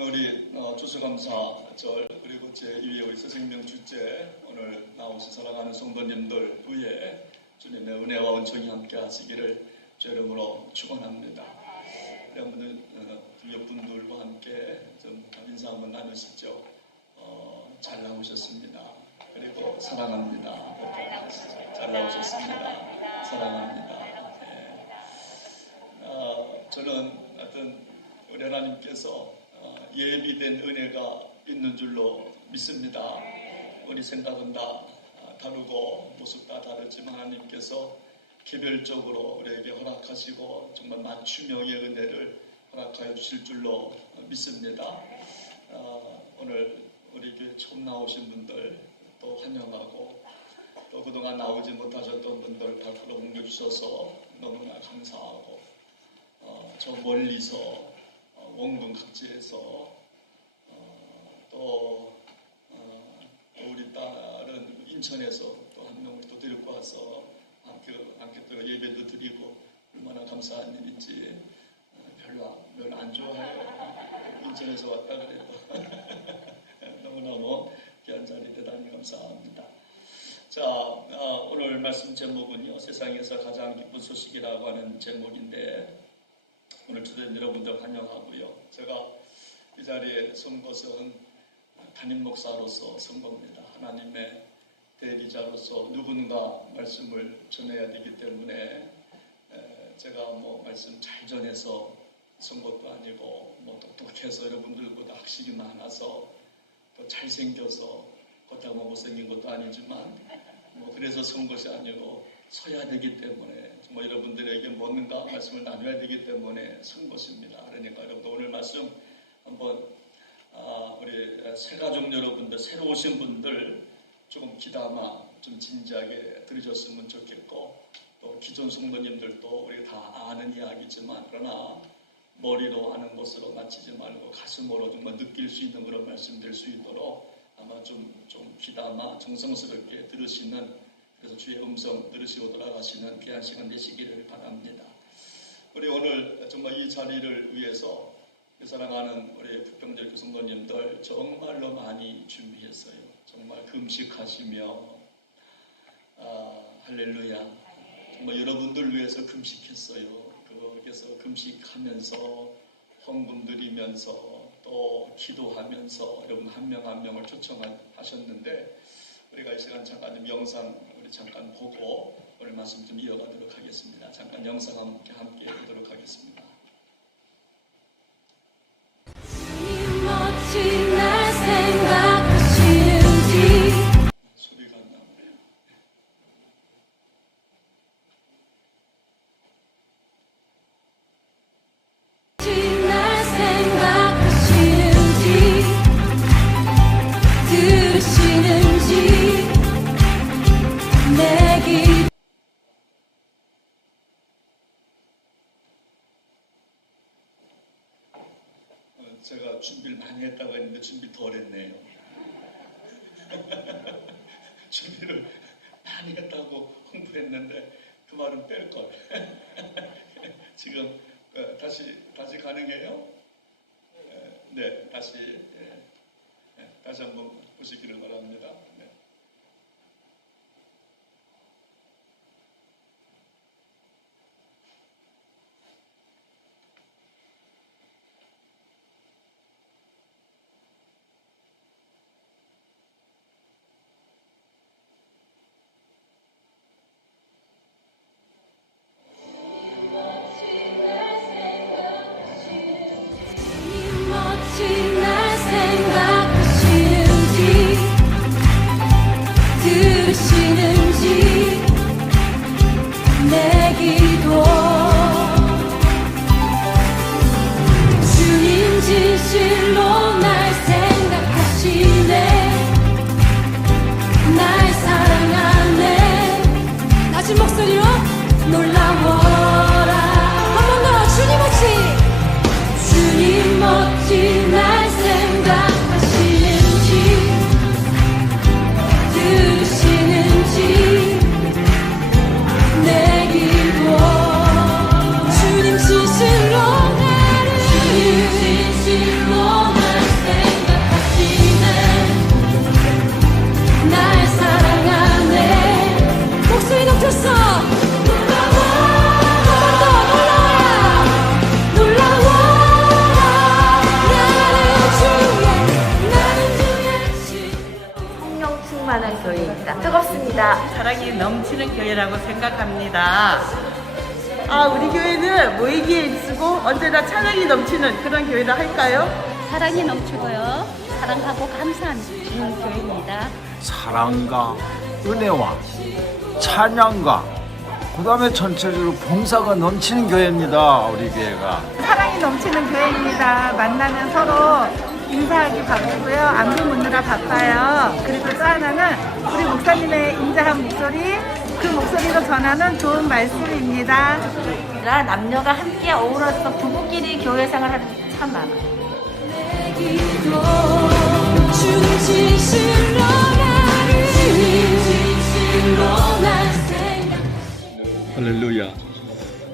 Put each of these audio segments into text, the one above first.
오늘이 추수감사절 그리고 제2회 우리 새생명주째 오늘 나오신 사랑하는 성도님들 위해 주님의 은혜와 은총이 함께 하시기를 주 이름으로 축원합니다. 여러분들 몇 분들과 함께 좀 인사 한번 나누시죠. 잘 나오셨습니다. 그리고 사랑합니다. 잘 나오셨습니다. 사랑합니다. 네. 저는 하여튼 우리 하나님께서 예비된 은혜가 있는 줄로 믿습니다. 우리 생각은 다 다르고 모습 다 다르지만 하나님께서 개별적으로 우리에게 허락하시고 정말 맞춤형의 은혜를 허락하여 주실 줄로 믿습니다. 오늘 우리 교회 처음 나오신 분들 또 환영하고 또 그동안 나오지 못하셨던 분들 밖으로 옮겨주셔서 너무나 감사하고 저 멀리서 원근 각지에서 또 우리 딸은 인천에서 또 한 명을 또 데리고 와서 함께 또 예배도 드리고 얼마나 감사한 일인지 별로 안 좋아해요. 인천에서 왔다 그래도 너무너무 귀한 자리 대단히 감사합니다. 자, 오늘 말씀 제목은요, 세상에서 가장 기쁜 소식이라고 하는 제목인데 오늘 주된 여러분들 환영하고요. 제가 이 자리에 선 것은 담임 목사로서 선 겁니다. 하나님의 대리자로서 누군가 말씀을 전해야 되기 때문에 제가 말씀 잘 전해서 선 것도 아니고 똑똑해서 여러분들보다 학식이 많아서 또 잘생겨서 겉하고 못생긴 것도 아니지만 그래서 선 것이 아니고 서야 되기 때문에 정말 여러분들에게 뭔가 말씀을 나눠야 되기 때문에 선 것입니다. 그러니까 여러분 오늘 말씀 한번 우리 새가족 여러분들 새로 오신 분들 조금 귀담아 좀 진지하게 들으셨으면 좋겠고 또 기존 성도님들도 우리 다 아는 이야기지만 그러나 머리로 아는 것으로 마치지 말고 가슴으로 정말 느낄 수 있는 그런 말씀 될 수 있도록 아마 좀 귀담아 정성스럽게 들으시는 그래서 주의 음성 들으시고 돌아가시는 귀한 시간 되시기를 바랍니다. 우리 오늘 정말 이 자리를 위해서 사랑하는 우리 부평절 성도님들 정말로 많이 준비했어요. 정말 금식하시며 할렐루야. 정말 여러분들 위해서 금식했어요. 그래서 금식하면서 헌금 드리면서 또 기도하면서 여러분 한 명 한 명을 초청하셨는데 우리가 이 시간 잠깐 좀 영상 우리 잠깐 보고 오늘 말씀 좀 이어가도록 하겠습니다. 잠깐 영상 함께 보도록 하겠습니다. 멋진 날 생각하시는지 소리가 안 나오네요. 멋진 날 생각하시는지 들으시는지 내 기 제가 준비를 많이 했다고 했는데 준비 덜 했네요. 준비를 많이 했다고 홍보했는데 그 말은 뺄걸. 지금 다시 가능해요? 네, 다시 한번 보시기를 바랍니다. 네. 멋진 날 생각하시는지 교회라고 생각합니다. 우리 교회는 모이기에 일쓰고 언제나 찬양이 넘치는 그런 교회라 할까요? 사랑이 넘치고요. 사랑하고 감사하는 교회입니다. 사랑과 은혜와 찬양과 그 다음에 전체적으로 봉사가 넘치는 교회입니다. 우리 교회가 사랑이 넘치는 교회입니다. 만나면 서로 인사하기 바쁘고요. 안부 묻느라 바빠요. 그리고 또 하나는 우리 목사님의 인자한 목소리, 그 목소리로 전하는 좋은 말씀입니다. 남녀가 함께 어우러서 부부끼리 교회 생활하는 게 참 많아요. 내 기도 중진실로 나를 진실로 날 생각 할렐루야.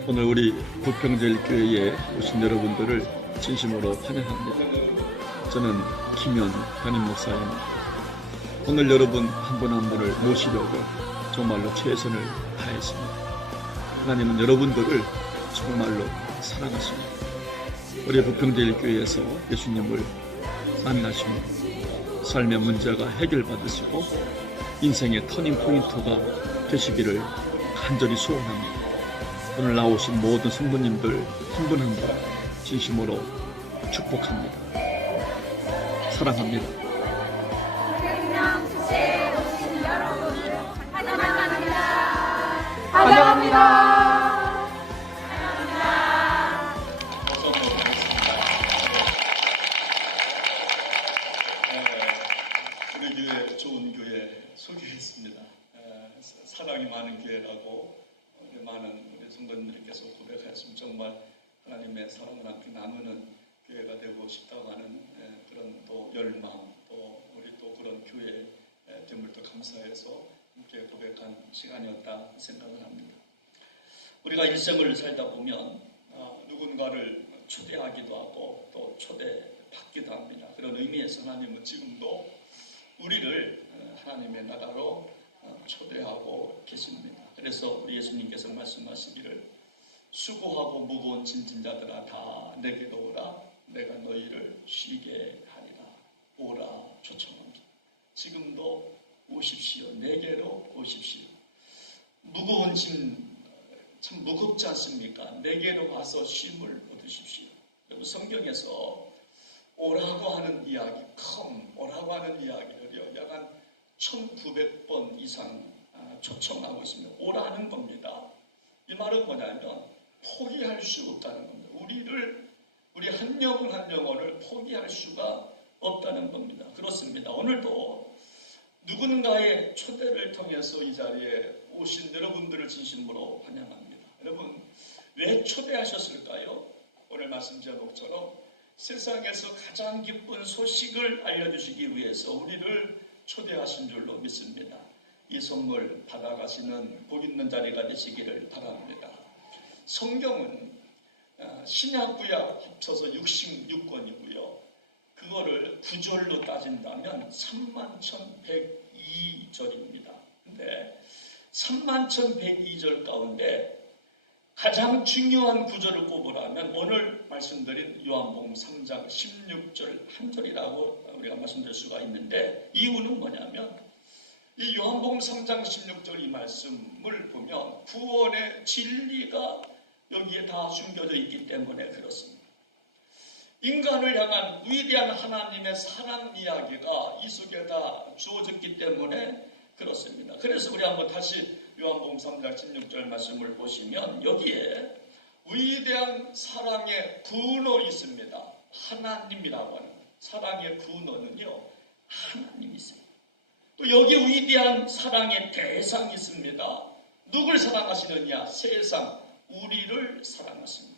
오늘 우리 부평제일교회에 오신 여러분들을 진심으로 환영합니다. 저는 김현 담임 목사입니다. 오늘 여러분 한 분 한 분을 모시려고 정말로 최선을 다했습니다. 하나님은 여러분들을 정말로 사랑하십니다. 우리 부평제일교회에서 예수님을 만나시며 삶의 문제가 해결받으시고 인생의 터닝포인트가 되시기를 간절히 소원합니다. 오늘 나오신 모든 성도님들 한 분 한 분 진심으로 축복합니다. 사랑합니다. 환영합니다. 우리 교회 좋은 교회 소개했습니다. 사랑이 많은 교회라고 많은 우리 성도님들께서 고백하였습니다. 정말 하나님의 사랑을 함께 나누는 교회가 되고 싶다고 하는 그런 또 열망, 또 우리 또 그런 교회 됨을 또 감사해서 함께 고백한 시간이었다 생각을 합니다. 우리가 일생을 살다 보면 누군가를 초대하기도 하고 또 초대받기도 합니다. 그런 의미에서 하나님은 지금도 우리를 하나님의 나라로 초대하고 계십니다. 그래서 우리 예수님께서 말씀하시기를 수고하고 무거운 짐진 자들아 다 내게로 오라 내가 너희를 쉬게 하리라. 오라 초청합니다. 지금도 오십시오. 내게로 오십시오. 무거운 짐 참 무겁지 않습니까? 내게로 와서 쉼을 얻으십시오. 여러분 성경에서 오라고 하는 이야기, 오라고 하는 이야기를요 약 한 1900번 이상 초청하고 있습니다. 오라는 겁니다. 이 말은 뭐냐면 포기할 수 없다는 겁니다. 우리 한 영혼 한 영혼을 포기할 수가 없다는 겁니다. 그렇습니다. 오늘도 누군가의 초대를 통해서 이 자리에 오신 여러분들을 진심으로 환영합니다. 여러분 왜 초대하셨을까요? 오늘 말씀 제목처럼 세상에서 가장 기쁜 소식을 알려주시기 위해서 우리를 초대하신 줄로 믿습니다. 이 선물 받아가시는 복 있는 자리가 되시기를 바랍니다. 성경은 신약 구약 합쳐서 66권이고요. 그거를 구절로 따진다면 31,102절입니다. 근데 31,102절 가운데 가장 중요한 구절을 꼽으라면 오늘 말씀드린 요한복음 3장 16절 한 절이라고 우리가 말씀드릴 수가 있는데 이유는 뭐냐면 이 요한복음 3장 16절 이 말씀을 보면 구원의 진리가 여기에 다 숨겨져 있기 때문에 그렇습니다. 인간을 향한 위대한 하나님의 사랑 이야기가 이 속에 다 주어졌기 때문에 그렇습니다. 그래서 우리 한번 다시 요한복음 3장 16절 말씀을 보시면 여기에 위대한 사랑의 근원이 있습니다. 하나님이라고 하는 사랑의 근원은요 하나님이세요. 또 여기 위대한 사랑의 대상이 있습니다. 누굴 사랑하시느냐? 세상 우리를 사랑하십니다.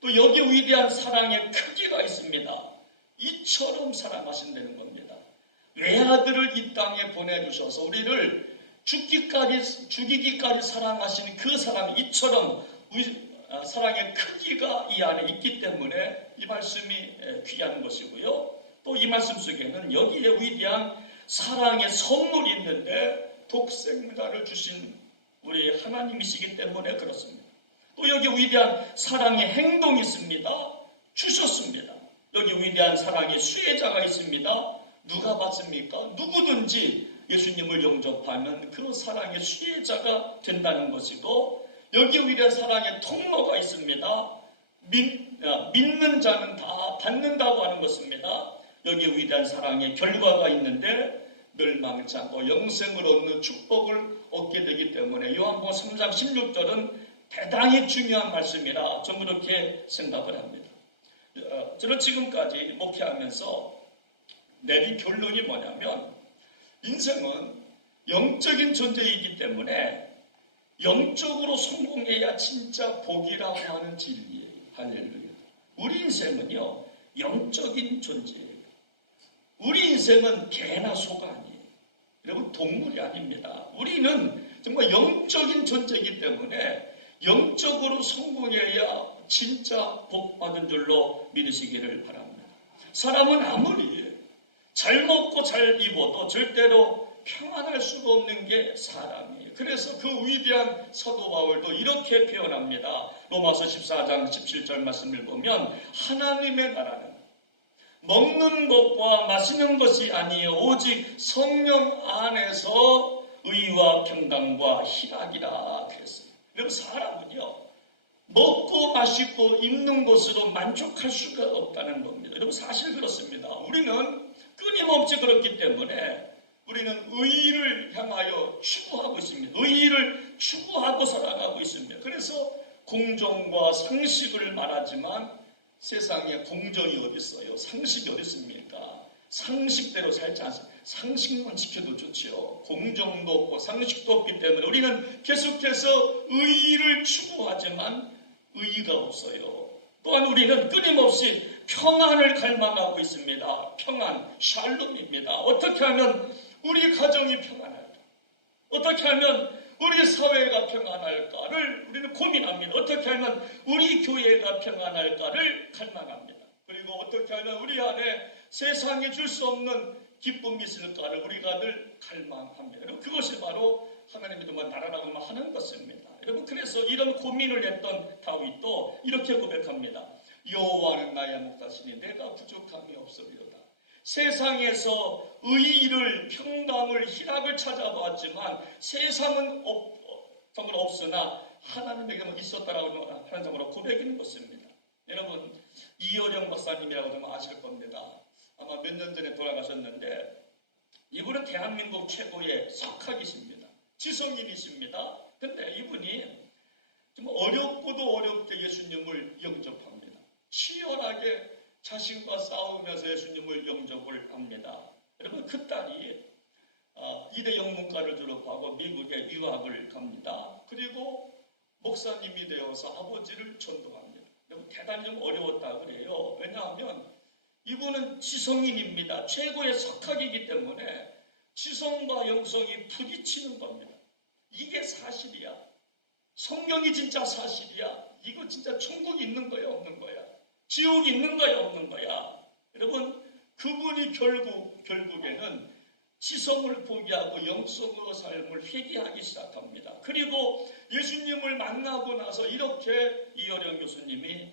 또 여기 위대한 사랑의 크기가 있습니다. 이처럼 사랑하신다는 겁니다. 외아들을 이 땅에 보내주셔서 우리를 죽이기까지 사랑하신 그 사랑 이처럼 사랑의 크기가 이 안에 있기 때문에 이 말씀이 귀한 것이고요. 또 이 말씀 속에는 여기에 위대한 사랑의 선물이 있는데 독생자를 주신 우리 하나님이시기 때문에 그렇습니다. 또 여기 위대한 사랑의 행동이 있습니다. 주셨습니다. 여기 위대한 사랑의 수혜자가 있습니다. 누가 받습니까? 누구든지 예수님을 영접하면 그 사랑의 수혜자가 된다는 것이고, 여기 위대한 사랑의 통로가 있습니다. 믿는 자는 다 받는다고 하는 것입니다. 여기 위대한 사랑의 결과가 있는데 멸망치 않고 영생을 얻는 축복을 얻게 되기 때문에 요한복음 3장 16절은 대단히 중요한 말씀이라 저는 그렇게 생각을 합니다. 저는 지금까지 목회하면서 내린 결론이 뭐냐면, 인생은 영적인 존재이기 때문에 영적으로 성공해야 진짜 복이라고 하는 진리예요. 할렐루야. 우리 인생은요, 영적인 존재예요. 우리 인생은 개나 소가 아니에요. 여러분, 동물이 아닙니다. 우리는 정말 영적인 존재이기 때문에 영적으로 성공해야 진짜 복 받은 줄로 믿으시기를 바랍니다. 사람은 아무리 잘 먹고 잘 입어도 절대로 평안할 수가 없는 게 사람이에요. 그래서 그 위대한 사도 바울도 이렇게 표현합니다. 로마서 14장 17절 말씀을 보면, 하나님의 나라는 먹는 것과 마시는 것이 아니요 오직 성령 안에서 의와 평강과 희락이라 그랬어요. 여러분, 사람은요, 먹고 마시고 입는 것으로 만족할 수가 없다는 겁니다. 여러분, 사실 그렇습니다. 우리는 끊임없이 그렇기 때문에 우리는 의를 향하여 추구하고 있습니다. 의를 추구하고 살아가고 있습니다. 그래서 공정과 상식을 말하지만 세상에 공정이 어디 있어요? 상식이 어디 있습니까? 상식대로 살지 않습니다. 상식만 지켜도 좋지요. 공정도 없고 상식도 없기 때문에 우리는 계속해서 의를 추구하지만 의의가 없어요. 또한 우리는 끊임없이 평안을 갈망하고 있습니다. 평안, 샬롬입니다. 어떻게 하면 우리 가정이 평안할까? 어떻게 하면 우리 사회가 평안할까를 우리는 고민합니다. 어떻게 하면 우리 교회가 평안할까를 갈망합니다. 그리고 어떻게 하면 우리 안에 세상이 줄 수 없는 기쁨이 있을까를 우리가 늘 갈망합니다. 여러분, 그것이 바로 하나님의 정말 나라라고 하는 것입니다. 여러분, 그래서 이런 고민을 했던 다윗도 이렇게 고백합니다. 여호와는 나의 목자시니 내가 부족함이 없으리로다. 세상에서 의의를, 평강을, 희락을 찾아보았지만 세상은 정말 없으나 하나님에게만 있었다라고 하는 점으로 고백하는 것입니다. 여러분, 이어령 박사님이라고 좀 아실 겁니다. 아마 몇 년 전에 돌아가셨는데 이분은 대한민국 최고의 석학이십니다. 지성인이십니다. 근데 이분이 좀 어렵고도 어렵게 예수님을 영접합니다. 치열하게 자신과 싸우면서 예수님을 영접을 합니다. 여러분, 그 딸이 이대 영문과를 졸업하고 미국에 유학을 갑니다. 그리고 목사님이 되어서 아버지를 전도합니다. 여러분, 대단히 좀 어려웠다고 그래요. 왜냐하면 이분은 지성인입니다. 최고의 석학이기 때문에 지성과 영성이 부딪히는 겁니다. 이게 사실이야. 성경이 진짜 사실이야. 이거 진짜 천국이 있는 거야, 없는 거야? 지옥이 있는 거야, 없는 거야? 여러분, 그분이 결국에는 지성을 포기하고 영성의 삶을 회개하기 시작합니다. 그리고 예수님을 만나고 나서 이렇게 이어령 교수님이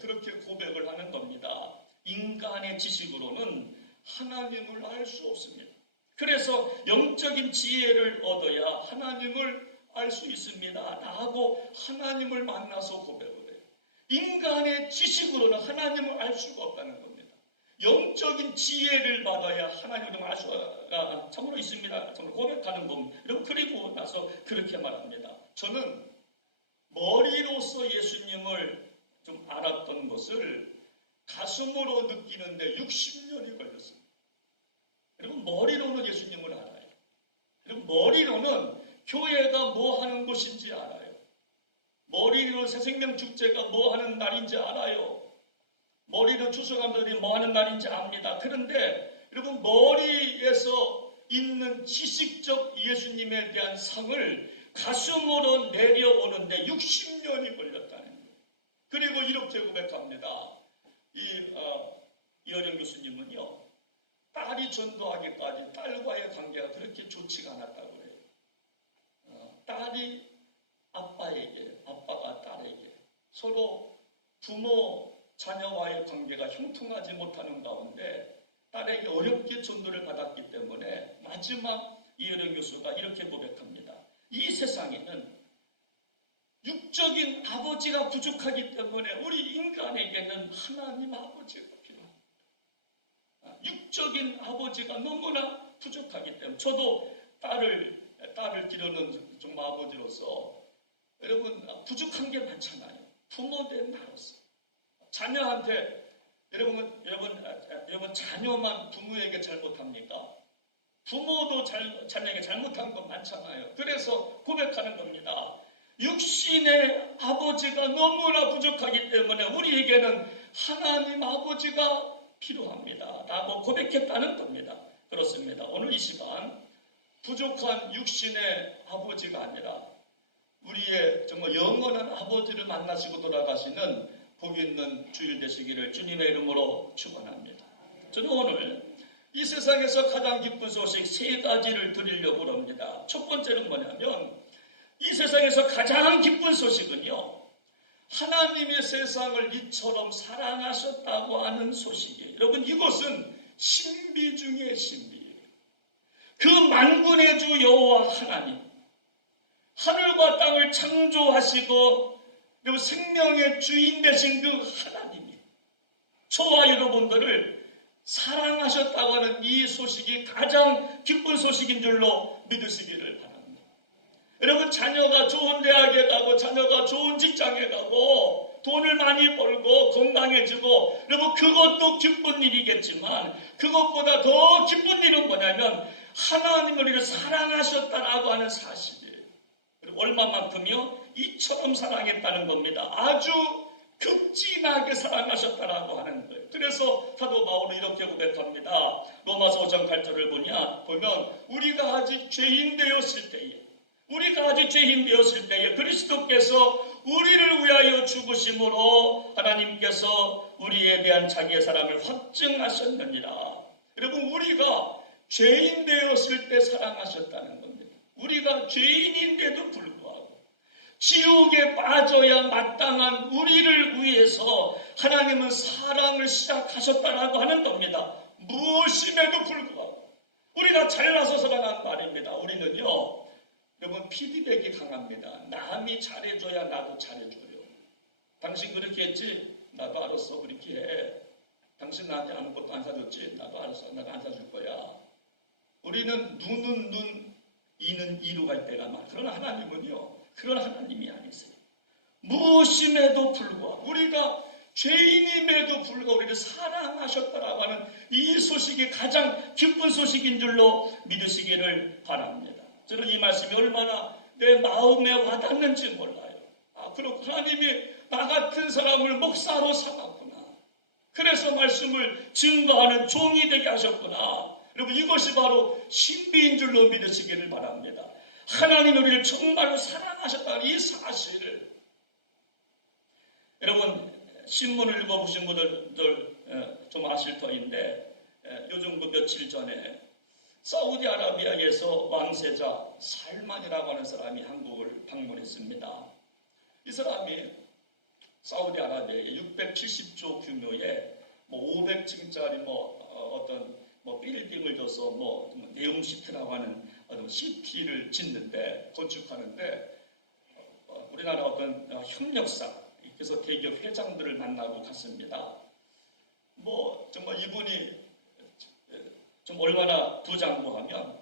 그렇게 고백을 하는 겁니다. 인간의 지식으로는 하나님을 알 수 없습니다. 그래서 영적인 지혜를 얻어야 하나님을 알 수 있습니다. 하고 하나님을 만나서 고백을 해요. 인간의 지식으로는 하나님을 알 수가 없다는 겁니다. 영적인 지혜를 받아야 하나님을 알 수가 참으로 있습니다. 참으로 고백하는 겁니다. 그리고 나서 그렇게 말합니다. 저는 머리로서 예수님을 좀 알았던 것을 가슴으로 느끼는데 60년이 걸렸습니다. 여러분, 머리로는 예수님을 알아요. 여러분, 머리로는 교회가 뭐 하는 곳인지 알아요. 머리로는 새생명 축제가 뭐 하는 날인지 알아요. 머리로 추수감사들이 뭐 하는 날인지 압니다. 그런데 여러분, 머리에서 있는 지식적 예수님에 대한 상을 가슴으로 내려오는데 60년이 걸렸다는 거예요. 그리고 이렇게 고백합니다. 이어령 교수님은요, 딸이 전도하기까지 딸과의 관계가 그렇게 좋지가 않았다고 해요. 딸이 아빠에게, 아빠가 딸에게 서로 부모, 자녀와의 관계가 형통하지 못하는 가운데 딸에게 어렵게 전도를 받았기 때문에 마지막 이혜령 교수가 이렇게 고백합니다. 이 세상에는 육적인 아버지가 부족하기 때문에 우리 인간에게는 하나님 아버지가 필요합니다. 육적인 아버지가 너무나 부족하기 때문에 저도 딸을 기르는 정말 아버지로서 여러분 부족한 게 많잖아요. 부모된 나로서 자녀한테 여러분 자녀만 부모에게 잘못합니까? 부모도 자녀에게 잘못한 건 많잖아요. 그래서 고백하는 겁니다. 육신의 아버지가 너무나 부족하기 때문에 우리에게는 하나님 아버지가 필요합니다. 라고 고백했다는 겁니다. 그렇습니다. 오늘 이 시간 부족한 육신의 아버지가 아니라 우리의 정말 영원한 아버지를 만나시고 돌아가시는 복 있는 주일 되시기를 주님의 이름으로 축원합니다. 저는 오늘 이 세상에서 가장 기쁜 소식 세 가지를 드리려고 합니다. 첫 번째는 뭐냐면 이 세상에서 가장 기쁜 소식은요, 하나님의 세상을 이처럼 사랑하셨다고 하는 소식이에요. 여러분, 이것은 신비 중의 신비예요. 그 만군의 주 여호와 하나님, 하늘과 땅을 창조하시고 생명의 주인 되신 그 하나님이 저와 여러분들을 사랑하셨다고 하는 이 소식이 가장 기쁜 소식인 줄로 믿으시기를 바랍니다. 여러분, 자녀가 좋은 대학에 가고 자녀가 좋은 직장에 가고 돈을 많이 벌고 건강해지고 여러분 그것도 기쁜 일이겠지만 그것보다 더 기쁜 일은 뭐냐면 하나님 우리를 사랑하셨다라고 하는 사실이에요. 그리고 얼마만큼요? 이처럼 사랑했다는 겁니다. 아주 극진하게 사랑하셨다라고 하는 거예요. 그래서 사도 바울은 이렇게 고백합니다. 로마서 5장 8절을 보면 우리가 아직 죄인 되었을 때에 그리스도께서 우리를 위하여 죽으심으로 하나님께서 우리에 대한 자기의 사랑을 확증하셨느니라. 여러분, 우리가 죄인 되었을 때 사랑하셨다는 겁니다. 우리가 죄인인데도 불구하고 지옥에 빠져야 마땅한 우리를 위해서 하나님은 사랑을 시작하셨다라고 하는 겁니다. 무엇임에도 불구하고 우리가 잘나서 사랑한 말입니다. 우리는요, 여러분 피드백이 강합니다. 남이 잘해줘야 나도 잘해줘요. 당신 그렇게 했지? 나도 알았어. 그렇게 해. 당신 나한테 아무것도 안 사줬지? 나도 알았어. 나도 안 사줄 거야. 우리는 눈은 눈, 이는 이로 갈 때가 많아. 그러나 하나님은요, 그런 하나님이 아니세요. 무엇임에도 불구하고 우리가 죄인임에도 불구하고 우리를 사랑하셨다라고 하는 이 소식이 가장 기쁜 소식인 줄로 믿으시기를 바랍니다. 저는 이 말씀이 얼마나 내 마음에 와닿는지 몰라요. 그렇고 하나님이 나 같은 사람을 목사로 삼았구나. 그래서 말씀을 증거하는 종이 되게 하셨구나. 여러분, 이것이 바로 신비인 줄로 믿으시기를 바랍니다. 하나님 우리를 정말로 사랑하셨다는 이 사실을 여러분 신문을 읽어보신 분들 좀 아실 터인데 요즘 그 며칠 전에 사우디아라비아에서 왕세자 살만이라고 하는 사람이 한국을 방문했습니다. 이 사람이 사우디아라비아에 670조 규모의 500층짜리 어떤 빌딩을 줘서 내용 시티라고 하는 어떤 시티를 짓는데 건축하는데 우리나라 어떤 협력사 그래서 대기업 회장들을 만나고 갔습니다. 정말 이분이 좀 얼마나 부장부하면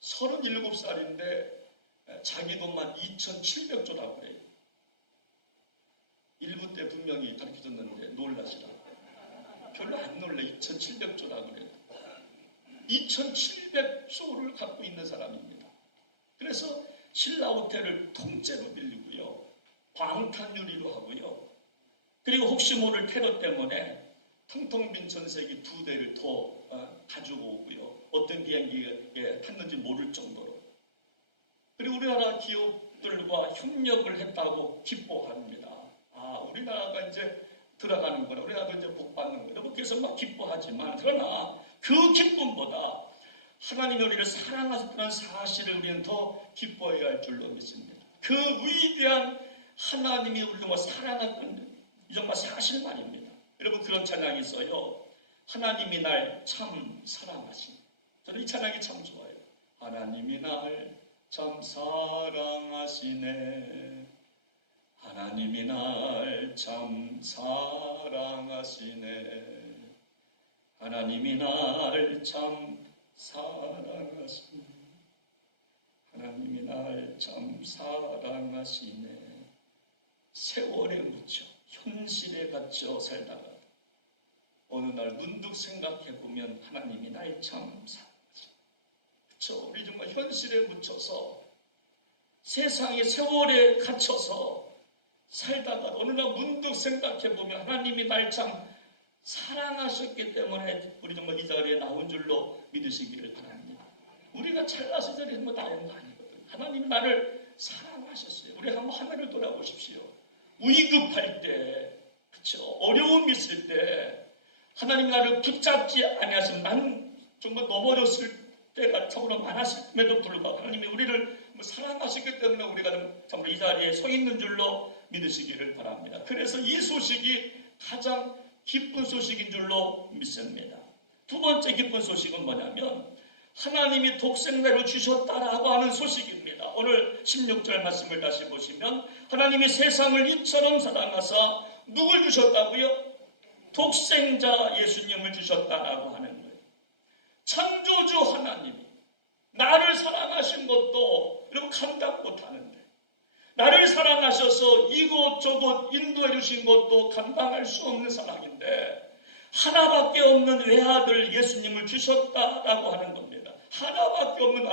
37살인데 자기 돈만 2,700조라고 그래요. 일부 때 분명히 가르쳐줬는데 놀라시라. 별로 안 놀래. 2,700조라고 그래요. 2,700조를 갖고 있는 사람입니다. 그래서 신라 호텔을 통째로 빌리고요. 방탄유리로 하고요. 그리고 혹시 모를 테러 때문에 텅텅 빈 전세기 2대를 더 가지고 오고요. 어떤 비행기에 탔는지 모를 정도로. 그리고 우리나라 기업들과 협력을 했다고 기뻐합니다. 우리나라가 이제 들어가는구나. 우리나라도 이제 복받는 거예요. 그래서 막 기뻐하지만 그러나 그 기쁨보다 하나님이 우리를 사랑하셨다는 사실을 우리는 더 기뻐해야 할 줄로 믿습니다. 그 위대한 하나님이 우리를 사랑하는 이 정말 사실 말입니다. 여러분 그런 찬양이 있어요. 하나님이 날 참 사랑하신. 저는 이 찬양이 참 좋아요. 하나님이 날 참 사랑하시네. 하나님이 날 참 사랑하시네. 하나님이 날 참 사랑하시네. 하나님이 날 참 사랑하시네. 세월에 묻혀 현실에 갇혀 살다가 어느 날 문득 생각해보면 하나님이 날 참 사랑하시네. 그렇죠? 우리 정말 현실에 묻혀서 세상의 세월에 갇혀서 살다가 어느 날 문득 생각해보면 하나님이 날 참 사랑하셨기 때문에 우리 정말 이 자리에 나온 줄로 믿으시기를 바랍니다. 우리가 잘나서 이 자리에 뭐 나온 거 아니거든요. 하나님 나를 사랑하셨어요. 우리 한번 하나를 돌아보십시오. 위급할 때, 그렇죠? 어려움 있을 때 하나님 나를 붙잡지 아니하시면 난 정말 넘어졌을 때가 참으로 많았음에도 불구하고 하나님이 우리를 사랑하시기 때문에 우리가 참으로 이 자리에 서 있는 줄로 믿으시기를 바랍니다. 그래서 이 소식이 가장 기쁜 소식인 줄로 믿습니다. 두 번째 기쁜 소식은 뭐냐면 하나님이 독생자를 주셨다라고 하는 소식입니다. 오늘 16절 말씀을 다시 보시면 하나님이 세상을 이처럼 사랑하사 누굴 주셨다고요? 독생자 예수님을 주셨다라고 하는 거예요. 창조주 하나님이 나를 사랑하신 것도 여러분 감당 못하는데 나를 사랑하셔서 이곳저곳 인도해 주신 것도 감당할 수 없는 사랑인데 하나밖에 없는 외아들 예수님을 주셨다라고 하는 겁니다. 하나밖에 없는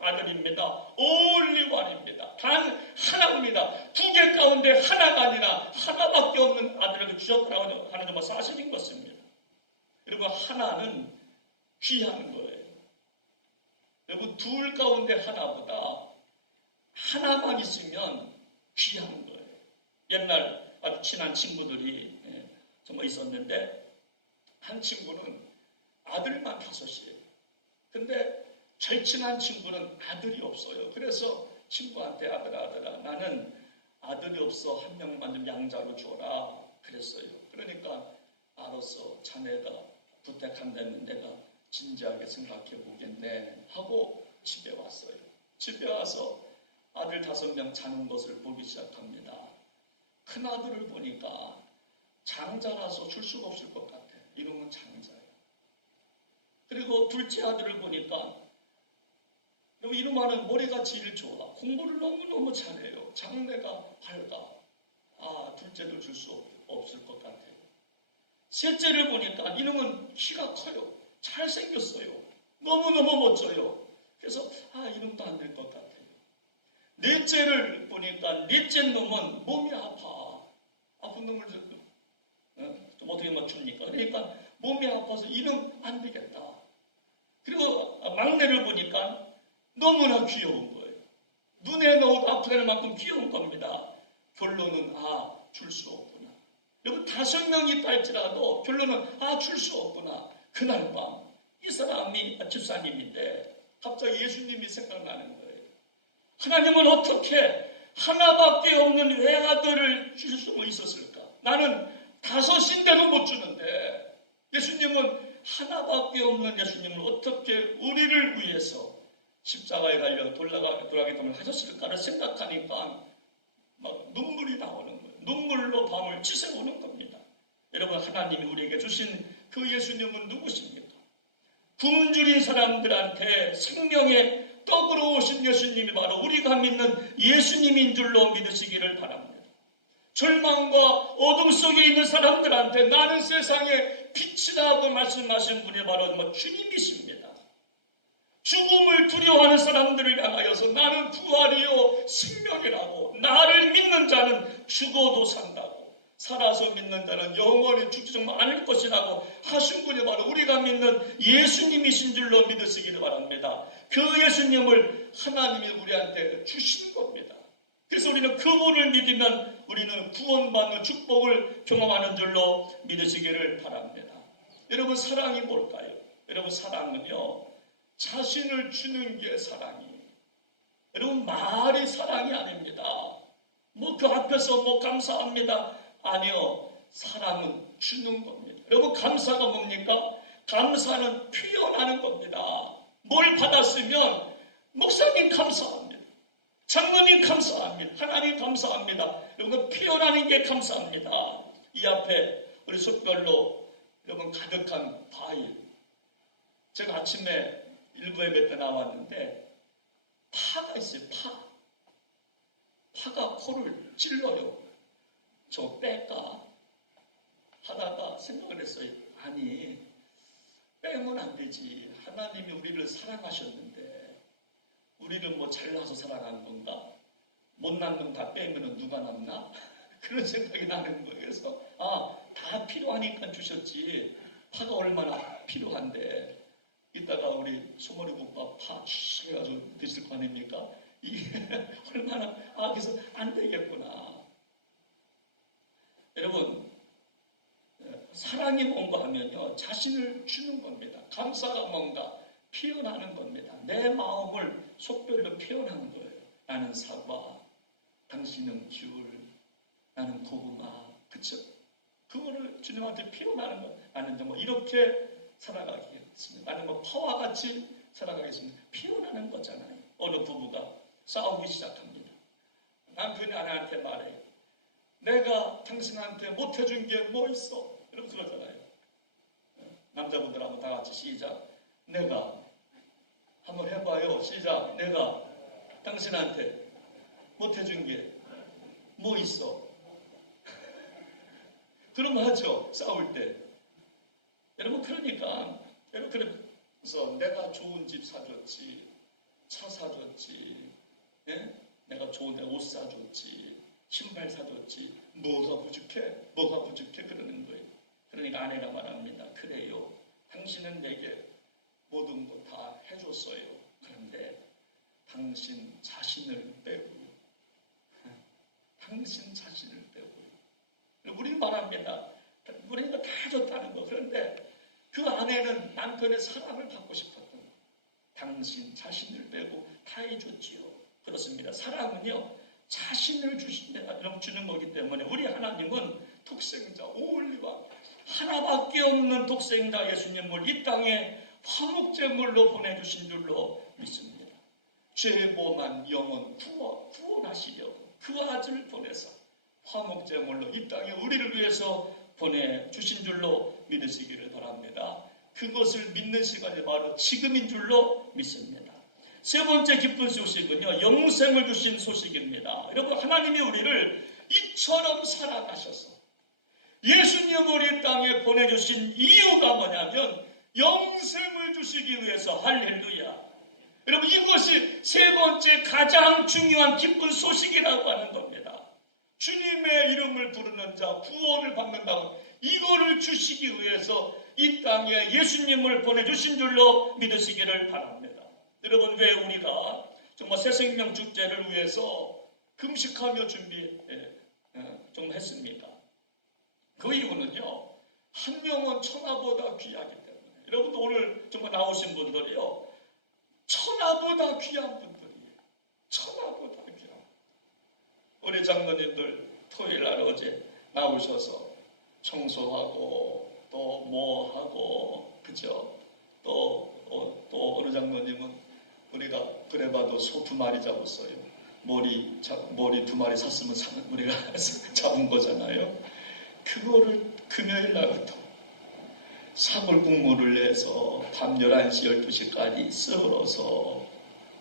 아들입니다. only one입니다. 단 하나입니다. 두 개 가운데 하나가 아니라 하나밖에 없는 아들을 주셨다라고 하는 정말 사실인 것입니다. 여러분 하나는 귀한 거예요. 여러분 둘 가운데 하나보다 하나만 있으면 귀한 거예요. 옛날 아주 친한 친구들이 정말 있었는데 한 친구는 아들만 5이에요. 근데 절친한 친구는 아들이 없어요. 그래서 친구한테 아들아 나는 아들이 없어 한 명만 좀 양자로 줘라 그랬어요. 그러니까 알았어 자네가 부탁한다면 내가 진지하게 생각해 보겠네 하고 집에 왔어요. 집에 와서 아들 5명 자는 것을 보기 시작합니다. 큰아들을 보니까 장자라서 줄 수가 없을 것 같아. 이름은 장자예요. 그리고 둘째 아들을 보니까 이름하는 머리가 제일 좋아. 공부를 너무너무 잘해요. 장래가 밝아. 둘째도 줄 수 없을 것 같아요. 셋째를 보니까 이놈은 키가 커요. 잘생겼어요. 너무너무 멋져요. 그래서 이름도 안 될 것 같아요. 넷째를 보니까 넷째 놈은 몸이 아파. 아픈 놈을 좀 어떻게 맞춥니까? 그러니까 몸이 아파서 이름 안 되겠다. 그리고 막내를 보니까 너무나 귀여운 거예요. 눈에 넣어도 아프다는 만큼 귀여운 겁니다. 결론은 줄 수 없구나. 여러분 5명이 있다 할지라도 결론은 줄 수 없구나. 그날 밤 이 사람이 집사님인데 갑자기 예수님이 생각나는 거예요. 하나님은 어떻게 하나밖에 없는 외아들을 주실 수 있었을까? 나는 5인데도 못 주는데 예수님은 하나밖에 없는 예수님을 어떻게 우리를 위해서 십자가에 달려 돌아가게 됨을 하셨을까를 생각하니까 막 눈물이 나오는 거예요. 눈물로 밤을 치새우는 겁니다. 여러분 하나님이 우리에게 주신 그 예수님은 누구십니까? 굶주린 사람들한테 생명의 떡으로 오신 예수님이 바로 우리가 믿는 예수님인 줄로 믿으시기를 바랍니다. 절망과 어둠 속에 있는 사람들한테 나는 세상의 빛이라고 말씀하신 분이 바로 주님이십니다. 죽음을 두려워하는 사람들을 향하여서 나는 부활이요 생명이라고 나를 믿는 자는 죽어도 산다고 살아서 믿는 자는 영원히 죽지 정말 않을 것이라고 하신 분이 바로 우리가 믿는 예수님이신 줄로 믿으시기를 바랍니다. 그 예수님을 하나님이 우리한테 주신 겁니다. 그래서 우리는 그분을 믿으면 우리는 구원받는 축복을 경험하는 줄로 믿으시기를 바랍니다. 여러분 사랑이 뭘까요? 여러분 사랑은요 자신을 주는 게 사랑이에요. 여러분 말이 사랑이 아닙니다. 그 앞에서 감사합니다. 아니요. 사랑은 주는 겁니다. 여러분 감사가 뭡니까? 감사는 표현하는 겁니다. 뭘 받았으면 목사님 감사합니다. 장로님 감사합니다. 하나님 감사합니다. 여러분 피어나는 게 감사합니다. 이 앞에 우리 숲별로 여러분 가득한 바위. 제가 아침에 일부 예배 때 나왔는데 파가 있어요. 파가 코를 찔러요. 저 뺄까 하다가 생각을 했어요. 아니 빼면 안 되지. 하나님이 우리를 사랑하셨는데 우리를 뭐 잘나서 사랑한 건가? 못난 놈 다 빼면 누가 남나? 그런 생각이 나는 거예요. 그래서 다 필요하니까 주셨지. 파가 얼마나 필요한데 이따가 우리 소머리 국밥 파 해가지고 드실 거 아닙니까? 이게 얼마나 그래서 안 되겠구나. 여러분 사랑이 뭔가 하면요 자신을 주는 겁니다. 감사가 뭔가 표현하는 겁니다. 내 마음을 속별로 표현하는 거예요. 나는 사과, 당신은 귤, 나는 고구마, 그쵸? 그거를 주님한테 표현하는 거. 나는 뭐 이렇게 살아가겠습니다. 나는 뭐 파와 같이 살아가겠습니다. 표현하는 거잖아요. 어느 부부가 싸우기 시작합니다. 남편이 아내한테 말해요. 내가 당신한테 못해준 게 뭐 있어? 이러면 그러잖아요. 남자분들 한번 다 같이 시작. 내가 한번 해봐요. 시작. 내가 당신한테 못해준 게 뭐 있어? 그럼 하죠. 싸울 때. 여러분 그러니까 여러분 그래서 내가 좋은 집 사줬지, 차 사줬지, 예? 내가 좋은 데 옷 사줬지, 신발 사줬지. 뭐가 부족해? 그러는 거예요. 그러니까 아내가 말합니다. 그래요. 당신은 내게 모든 거 다 해줬어요. 그런데 당신 자신을 빼고요. 당신 자신을 빼고요. 우리는 말합니다. 우리가 다 해줬다는 거. 그런데 그 아내는 남편의 사랑을 받고 싶었던 거. 당신 자신을 빼고 다 해줬지요. 그렇습니다. 사랑은요. 자신을 주는 거기 때문에 우리 하나님은 독생자 오올리와 하나밖에 없는 독생자 예수님을 이 땅에 화목제물로 보내주신 줄로 믿습니다. 죄범한 영혼 구원하시려고 그 아들을 보내서 화목제물로 이 땅에 우리를 위해서 보내주신 줄로 믿으시기를 바랍니다. 그것을 믿는 시간이 바로 지금인 줄로 믿습니다. 세 번째 기쁜 소식은요. 영생을 주신 소식입니다. 여러분 하나님이 우리를 이처럼 사랑하셔서 예수님을 이 땅에 보내주신 이유가 뭐냐면 영생을 주시기 위해서. 할렐루야. 여러분 이것이 세 번째 가장 중요한 기쁜 소식이라고 하는 겁니다. 주님의 이름을 부르는 자 구원을 받는다고 이거를 주시기 위해서 이 땅에 예수님을 보내주신 줄로 믿으시기를 바랍니다. 여러분 왜 우리가 정말 새생명 축제를 위해서 금식하며 좀 했습니까? 그 이유는요. 한 명은 천하보다 귀하기 때문에. 여러분도 오늘 정말 나오신 분들이요. 천하보다 귀한 분들이에요. 천하보다 귀한. 우리 장로님들 토요일 날 어제 나오셔서 청소하고 또 뭐 하고 그죠? 또 어느 장로님은 우리가 그래봐도 소 2마리 잡았어요. 머리 2마리 샀으면 우리가 잡은 거잖아요. 그거를 금요일 날부터 사골 국물을 내서 밤 11시 12시까지 썰어서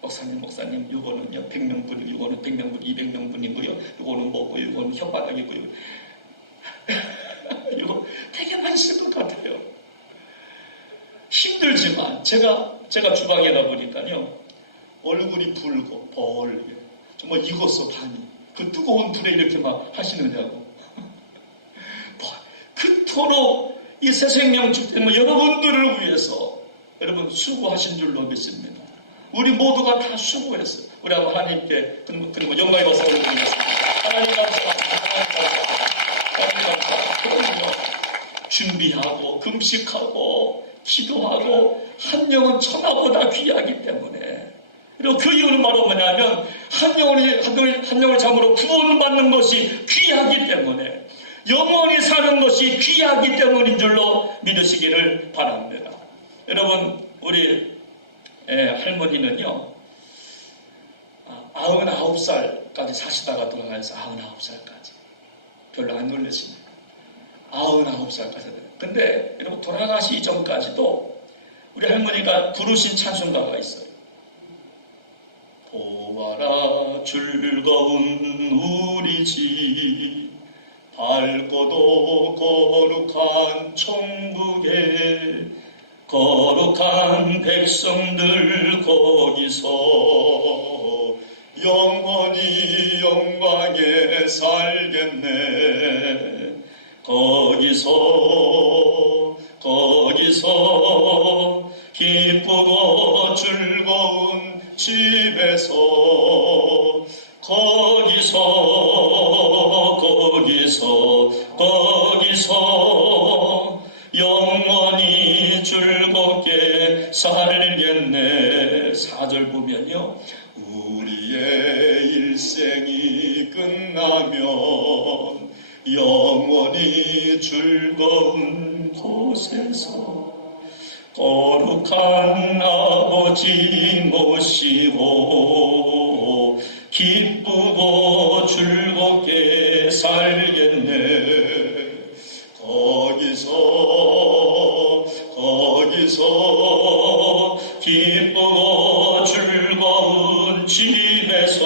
목사님 이거는요 100명분, 이거는 100명분, 200명분이고요. 이거는 뭐고 이거는 혓바닥이고요. 이거 되게 많이 쓸 것 같아요. 힘들지만 제가 주방에 가보니까요 얼굴이 붉고 벌게 정말 익었어 반이. 그 뜨거운 불에 이렇게 막 하시느냐고. 그토록 이 새생명 축제는 여러분들을 위해서 여러분 수고하신 줄로 믿습니다. 우리 모두가 다 수고했어요. 우리 한번 하나님께 그리고 영광의 박수 올려드리겠습니다. 하나님 감사합니다. 하나님 감사합니다. 준비하고 금식하고 기도하고 한 영은 천하보다 귀하기 때문에. 그리고 그 이유는 바로 뭐냐면 한 영을 참으로 구원받는 것이 귀하기 때문에, 영원히 사는 것이 귀하기 때문인 줄로 믿으시기를 바랍니다. 여러분 우리 할머니는요 99살까지 사시다가 돌아가셔서 99살까지. 별로 안 놀랐습니다. 99살까지. 근데 여러분 돌아가시기 전까지도 우리 할머니가 부르신 찬송가가 있어요. 보아라 즐거운 우리 집 밝고도 거룩한 천국에 거룩한 백성들 거기서 영원히 영광에 살겠네. 거기서 기쁘고 즐거운 집에서 거기서 영원히 즐겁게 살겠네. 4절 보면요, 우리의 일생이 끝나면 영원히 즐거운 곳에서 거룩한 아버지 모시고 기쁘고 즐겁게 살겠네. 거기서 기쁘고 즐거운 집에서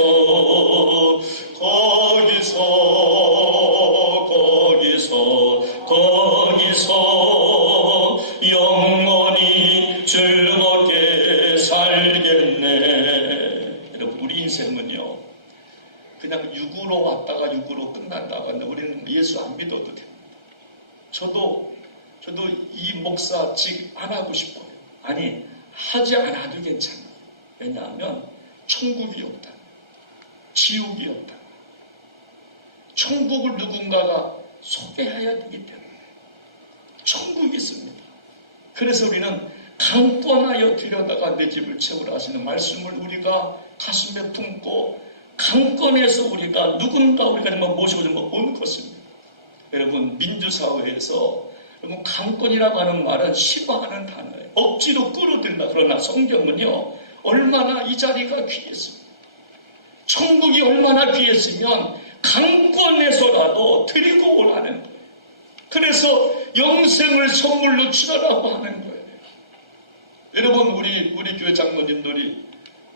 거기서 영원히 즐겁게 살겠네. 여러분, 우리 인생은요 그냥 육으로 왔다가 육으로 끝난다고 하는데 우리는 예수 안 믿어도 됩니다. 저도 이 목사직 안 하고 싶어요. 아니, 하지 않아도 괜찮아요. 왜냐하면 천국이 없다, 지옥이 없다. 천국을 누군가가 소개해야 되기 때문에 천국이 있습니다. 그래서 우리는 강권하여 들여다가 내 집을 채우라 하시는 말씀을 우리가 가슴에 품고 강권해서 우리가 모시고 좀 온 것입니다. 여러분, 민주사회에서 여러분 강권이라고 하는 말은 시바하는 단어예요. 억지로 끌어들인다. 그러나 성경은요 얼마나 이 자리가 귀했습니다. 천국이 얼마나 귀했으면 강권해서라도 드리고 오라는 거예요. 그래서 영생을 선물로 주라고 하는 거예요. 여러분, 우리 교회 장로님들이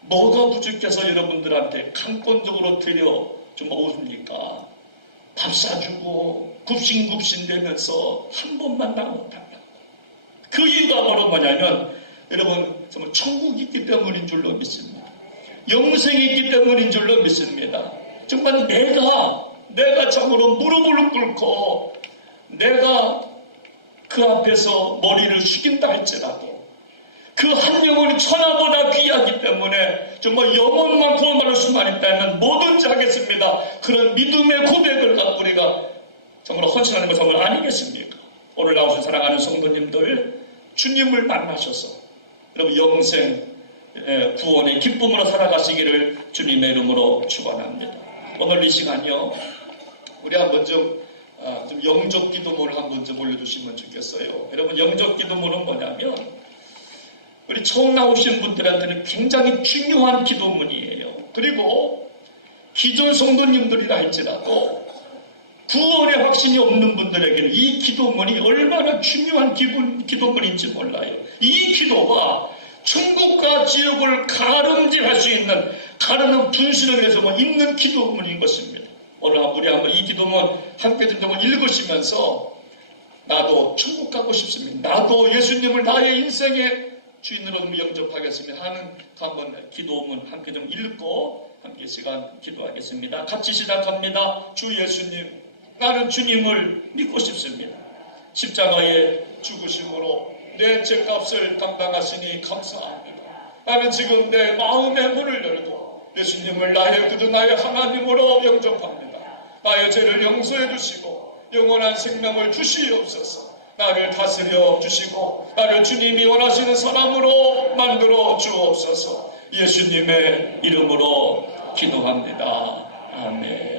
뭐가 부족해서 여러분들한테 강권적으로 드려 좀 오십니까? 밥 사주고 굽신굽신 되면서 한 번만 나 못한다고. 그 이유가 바로 뭐냐면 여러분 정말 천국이 있기 때문인 줄로 믿습니다. 영생이 있기 때문인 줄로 믿습니다. 정말 내가 참으로 무릎을 꿇고 내가 그 앞에서 머리를 숙인다 할지라도 그 한 영혼이 천하보다 귀하기 때문에 정말 영혼만큼 말할 수만 있다면 뭐든지 하겠습니다. 그런 믿음의 고백을 갖고 우리가 정말 헌신하는 것 정말 아니겠습니까? 오늘 나오신 사랑하는 성도님들, 주님을 만나셔서 여러분 영생 구원의 기쁨으로 살아가시기를 주님의 이름으로 축원합니다. 오늘 이 시간이요, 우리 한번 좀 영적 기도문을 한번 좀 올려주시면 좋겠어요. 여러분, 영적 기도문은 뭐냐면 우리 처음 나오신 분들한테는 굉장히 중요한 기도문이에요. 그리고 기존 성도님들이라 할지라도 구원의 확신이 없는 분들에게는 이 기도문이 얼마나 중요한 기도문인지 몰라요. 이 기도가 천국과 지옥을 가름질할 수 있는 가르는 분신을 위해서 있는 기도문인 것입니다. 오늘 우리 한번 이 기도문 함께 좀 읽으시면서 나도 천국 가고 싶습니다. 나도 예수님을 나의 인생의 주인으로 영접하겠습니다 하는 한번 기도문 함께 좀 읽고 함께 시간 기도하겠습니다. 같이 시작합니다. 주 예수님, 나는 주님을 믿고 싶습니다. 십자가의 죽으심으로 내 죄값을 담당하시니 감사합니다. 나는 지금 내 마음의 문을 열고 예수님을 나의 구주 나의 하나님으로 영접합니다. 나의 죄를 용서해 주시고 영원한 생명을 주시옵소서. 나를 다스려 주시고 나를 주님이 원하시는 사람으로 만들어 주옵소서. 예수님의 이름으로 기도합니다. 아멘.